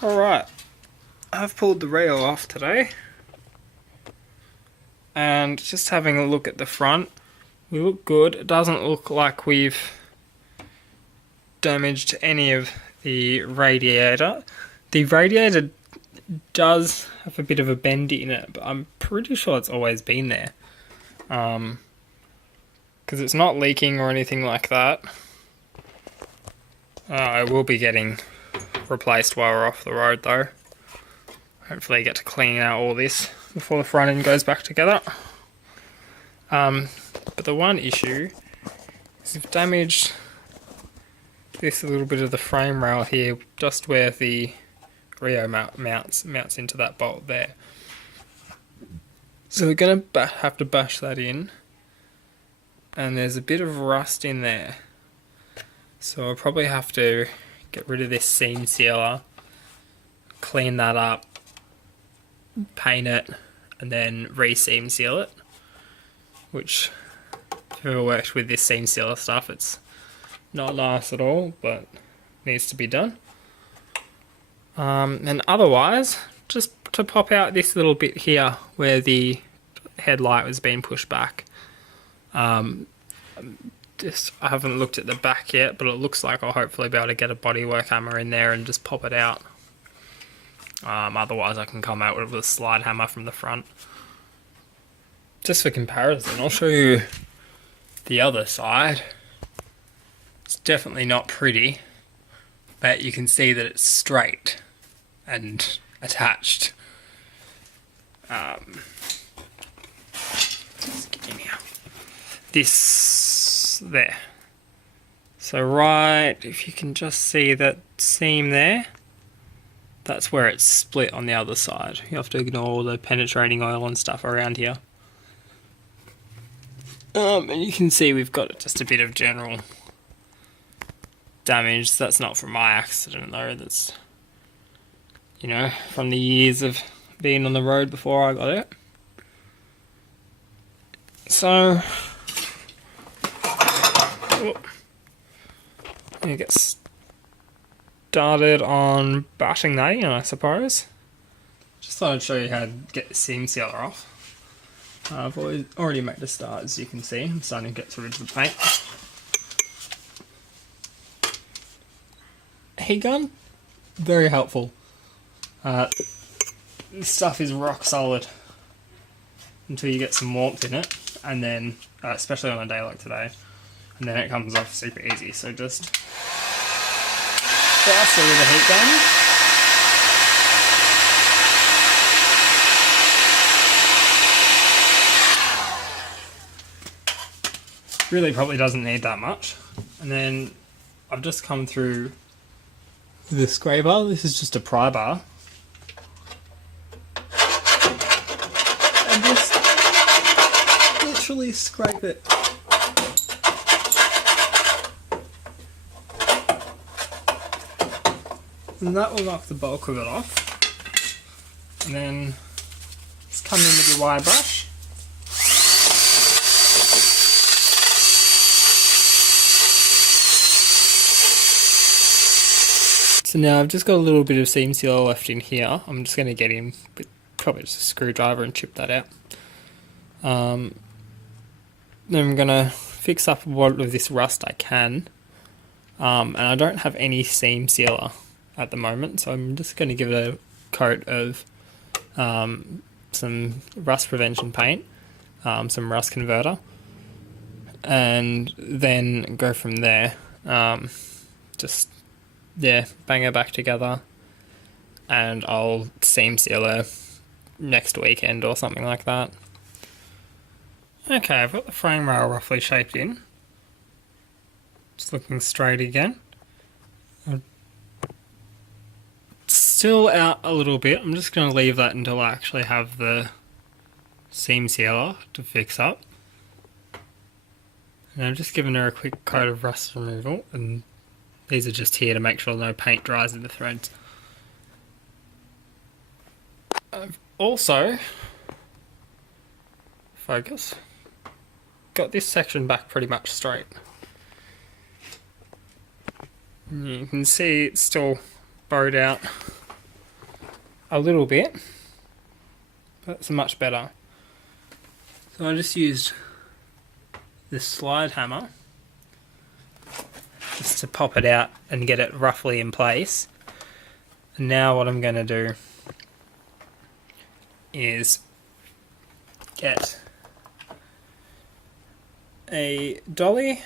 Alright, I've pulled the rail off today, and just having a look at the front, we look good. It doesn't look like we've damaged any of the radiator. The radiator does have a bit of a bend in it, but I'm pretty sure it's always been there. Because it's not leaking or anything like that. I will be getting replaced while we're off the road though. Hopefully get to clean out all this before the front end goes back together. But the one issue is we've damaged this little bit of the frame rail here, just where the Rio mounts into that bolt there. So we're going to have to bash that in, and there's a bit of rust in there. So I'll probably have to get rid of this seam sealer, clean that up, paint it, and then re-seam seal it. Which, if you've ever worked with this seam sealer stuff, it's not nice at all, but needs to be done. And otherwise, just to pop out this little bit here where the headlight was being pushed back. I haven't looked at the back yet, but it looks like I'll hopefully be able to get a bodywork hammer in there and just pop it out. Otherwise I can come out with a slide hammer from the front. Just for comparison, I'll show you the other side. It's definitely not pretty, but you can see that it's straight and attached. Just get in here. This there. So right, if you can just see that seam there, that's where it's split on the other side. You have to ignore all the penetrating oil and stuff around here. And you can see we've got just a bit of general damage. That's not from my accident though, that's, you know, from the years of being on the road before I got it. So, you get started on bashing that in, I suppose. Just thought I'd show you how to get the seam sealer off. I've already made a start, as you can see. I'm starting to get rid of the paint. Heat gun, very helpful. This stuff is rock solid until you get some warmth in it, and then, especially on a day like today, and then it comes off super easy. So just faster with a heat gun. Really probably doesn't need that much. And then I've just come through the scraper. This is just a pry bar. And just literally scrape it. And that will knock the bulk of it off. And then just come in with your wire brush. So now I've just got a little bit of seam sealer left in here. I'm just going to get in with probably just a screwdriver and chip that out. Then I'm going to fix up what of this rust I can. And I don't have any seam sealer at the moment, so I'm just going to give it a coat of some rust prevention paint, some rust converter, and then go from there. Just bang her back together, and I'll seam seal her next weekend or something like that. Okay, I've got the frame rail roughly shaped in. Just looking straight again. Still out a little bit. I'm just going to leave that until I actually have the seam sealer to fix up. And I've just given her a quick coat of rust removal, and these are just here to make sure no paint dries in the threads. I've also, focus, got this section back pretty much straight. And you can see it's still bowed out a little bit, but it's much better. So I just used this slide hammer just to pop it out and get it roughly in place. And now what I'm going to do is get a dolly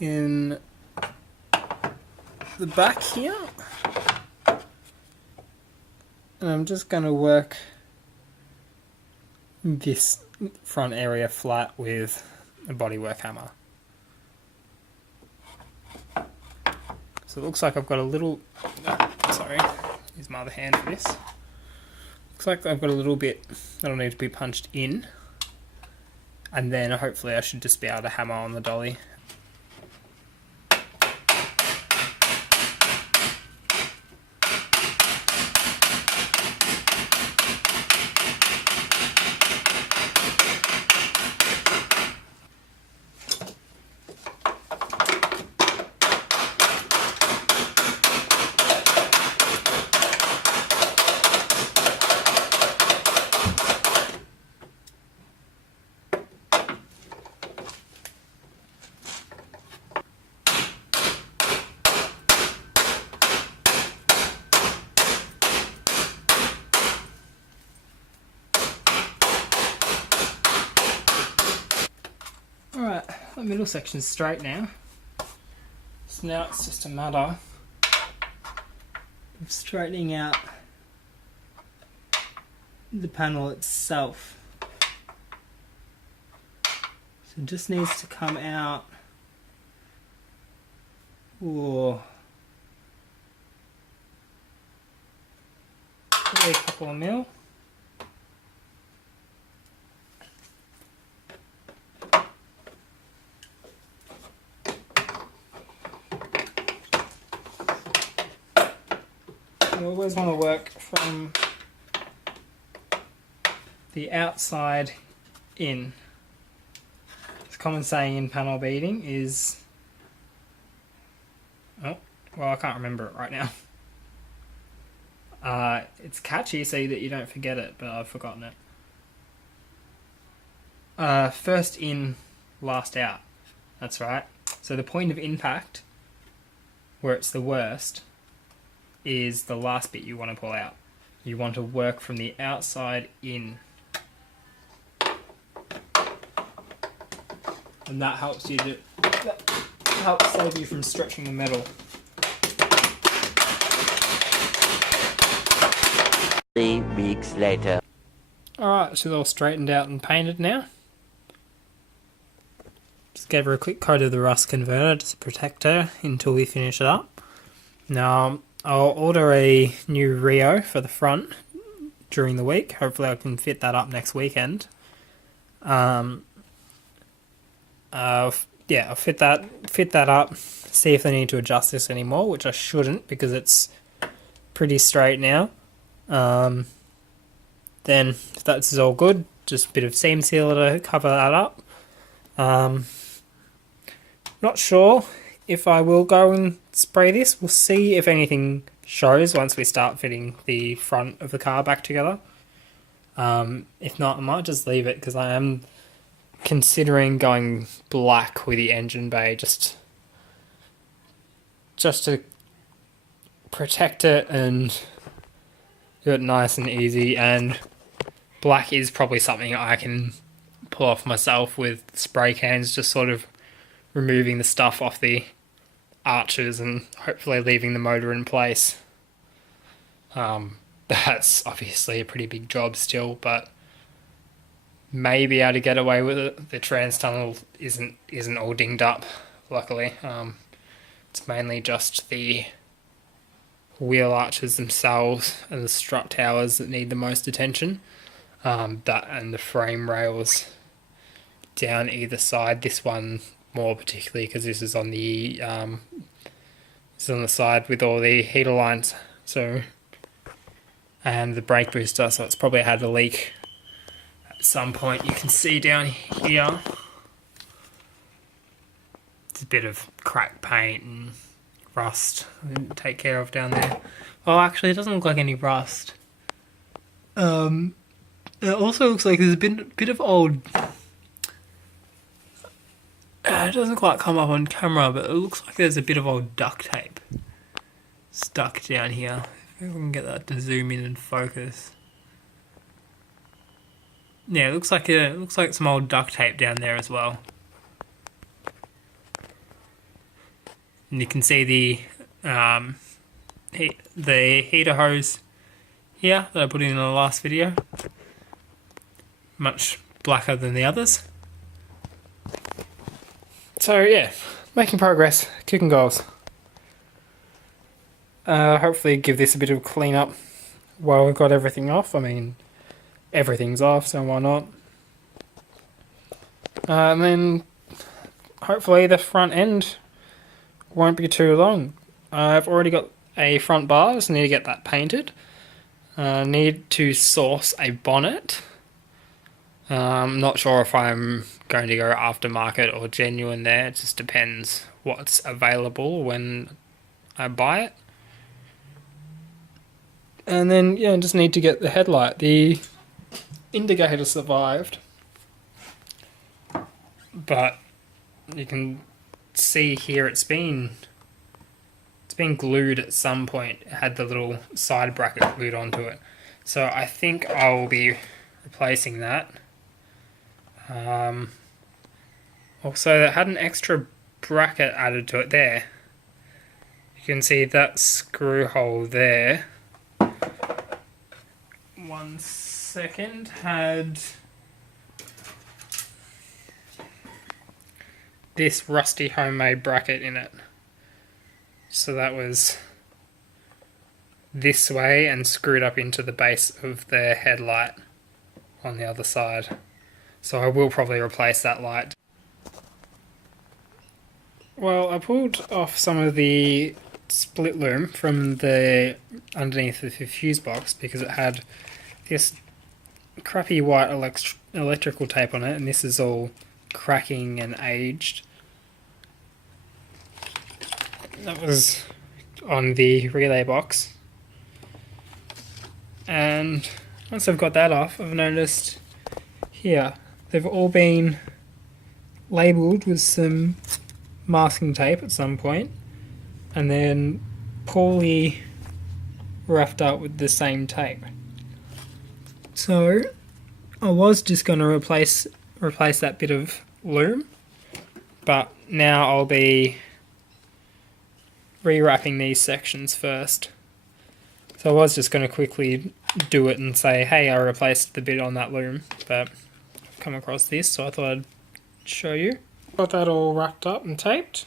in the back here, and I'm just going to work this front area flat with a bodywork hammer. So it looks like I've got a little, sorry, use my other hand for this. Looks like I've got a little bit that'll need to be punched in, and then hopefully I should just be able to hammer on the dolly. Alright, the middle section's straight now. So now it's just a matter of straightening out the panel itself. So it just needs to come out, or a couple of mil. You always want to work from the outside in. It's a common saying in panel beating is, oh, well I can't remember it right now. It's catchy so that you don't forget it, but I've forgotten it. First in, last out. That's right. So the point of impact, where it's the worst, is the last bit you want to pull out. You want to work from the outside in. And that helps save you from stretching the metal. 3 weeks later. Alright, so they're all straightened out and painted now. Just gave her a quick coat of the rust converter just to protect her until we finish it up. Now, I'll order a new Rio for the front during the week. Hopefully I can fit that up next weekend. I'll fit that up, see if they need to adjust this anymore, which I shouldn't because it's pretty straight now. Then if that's all good, just a bit of seam sealer to cover that up. Not sure if I will go and spray this. We'll see if anything shows once we start fitting the front of the car back together. If not, I might just leave it because I am considering going black with the engine bay just to protect it and do it nice and easy. And black is probably something I can pull off myself with spray cans, just sort of removing the stuff off the arches and hopefully leaving the motor in place. That's obviously a pretty big job still, but may be able to get away with it. The trans tunnel isn't all dinged up, luckily. It's mainly just the wheel arches themselves and the strut towers that need the most attention. That and the frame rails down either side. This one more particularly because this is on the side with all the heater lines. So, and the brake booster. So it's probably had a leak at some point. You can see down here. It's a bit of cracked paint and rust I didn't take care of down there. Well, actually, it doesn't look like any rust. It also looks like there's a bit of old. It doesn't quite come up on camera, but it looks like there's a bit of old duct tape stuck down here. If we can get that to zoom in and focus. Yeah, it looks like some old duct tape down there as well. And you can see the heater hose here that I put in the last video. Much blacker than the others. So yeah, making progress, kicking goals. Hopefully give this a bit of clean up while we've got everything off. I mean, everything's off, so why not? And then hopefully the front end won't be too long. I've already got a front bars, need to get that painted. Need to source a bonnet. Not sure if I'm going to go aftermarket or genuine there. It just depends what's available when I buy it. And then, yeah, just need to get the headlight. The indicator survived, but you can see here it's been glued at some point. It had the little side bracket glued onto it. So I think I will be replacing that. Also, it had an extra bracket added to it there. You can see that screw hole there. 1 second, had this rusty homemade bracket in it. So that was this way and screwed up into the base of the headlight on the other side. So I will probably replace that light. Well, I pulled off some of the split loom from the underneath the fuse box because it had this crappy white electrical tape on it, and this is all cracking and aged. That was on the relay box. And once I've got that off, I've noticed here they've all been labelled with some masking tape at some point, and then poorly roughed up with the same tape. So I was just going to replace that bit of loom, but now I'll be rewrapping these sections first. So I was just going to quickly do it and say, hey, I replaced the bit on that loom, but I've come across this, so I thought I'd show you. Got that all wrapped up and taped.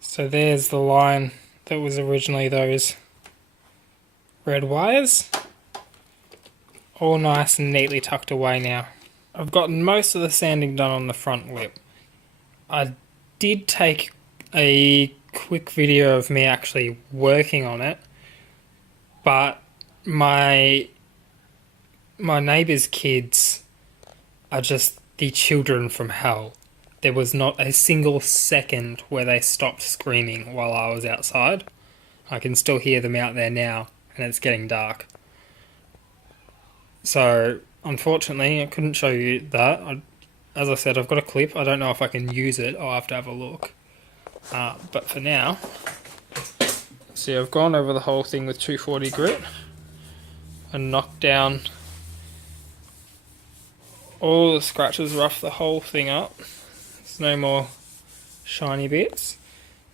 So there's the line that was originally those red wires. All nice and neatly tucked away now. I've gotten most of the sanding done on the front lip. I did take a quick video of me actually working on it, but my neighbour's kids are just the children from hell. There was not a single second where they stopped screaming while I was outside. I can still hear them out there now, and it's getting dark. So, unfortunately, I couldn't show you that. As I said, I've got a clip. I don't know if I can use it. I'll have to have a look. But for now, see, I've gone over the whole thing with 240 grit and knocked down all the scratches, roughed the whole thing up. There's no more shiny bits,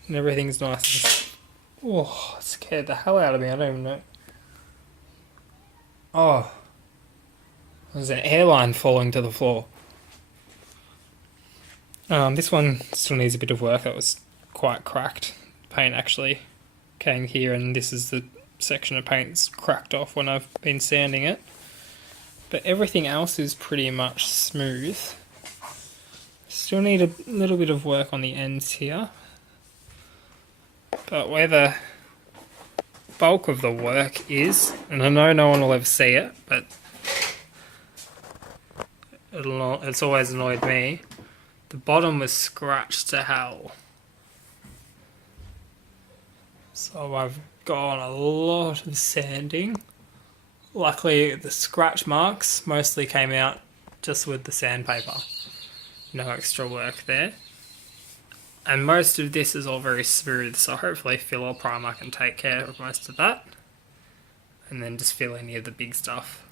and everything's nice. Oh, it scared the hell out of me. I don't even know. Oh, there's an airline falling to the floor. This one still needs a bit of work. That was quite cracked. Paint actually came here, and this is the section of paint that's cracked off when I've been sanding it. But everything else is pretty much smooth. Still need a little bit of work on the ends here. But where the bulk of the work is, and I know no one will ever see it, but it's always annoyed me, the bottom was scratched to hell. So I've got a lot of sanding. Luckily the scratch marks mostly came out just with the sandpaper. No extra work there. And most of this is all very smooth, so hopefully filler primer can take care of most of that. And then just fill any of the big stuff.